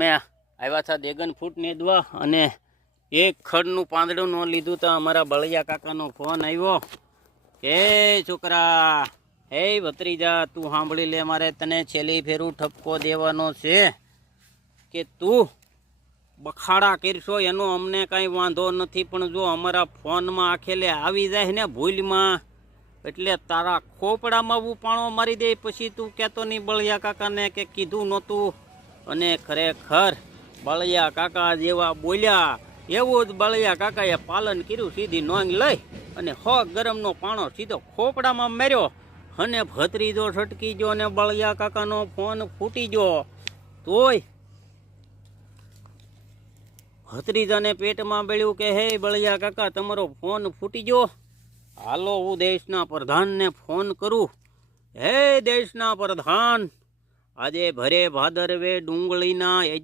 મેં આવ્યા હતા દેગન ફૂટ નેદવા અને એક ખડનું પાંદડું ન લીધું તો અમારા બળિયા કાકાનો ફોન આવ્યો કે છોકરા હે ભત્રીજા તું સાંભળી લે, મારે તને છેલ્લી ફેરું ઠપકો દેવાનો છે કે તું બખાડા કરશો એનો અમને કાંઈ વાંધો નથી, પણ જો અમારા ફોનમાં આખેલે આવી જાય ને ભૂલમાં એટલે તારા ખોપડામાં ઉપાણો મારી દે. પછી તું કહેતો નહીં બળિયા કાકાને કે કીધું નહોતું. અને ખરેખર બળિયા કાકા જેવા બોલ્યા એવું જ બળિયા કાકાએ પાલન કર્યું. સીધી નોંધ લઈ અને 100 ગરમનો પાણો સીધો ખોપડામાં માર્યો અને ભત્રીજો છટકી ગયો અને બળિયા કાકાનો ફોન ફૂટી ગયો. તોય ભત્રીજાને પેટમાં બેળ્યું કે હે બળિયા કાકા તમારો ફોન ફૂટી ગયો, હાલો હું દેશના પ્રધાનને ફોન કરું. હે દેશના પ્રધાન, આજે ભરે ભાદરવે ડુંગળીના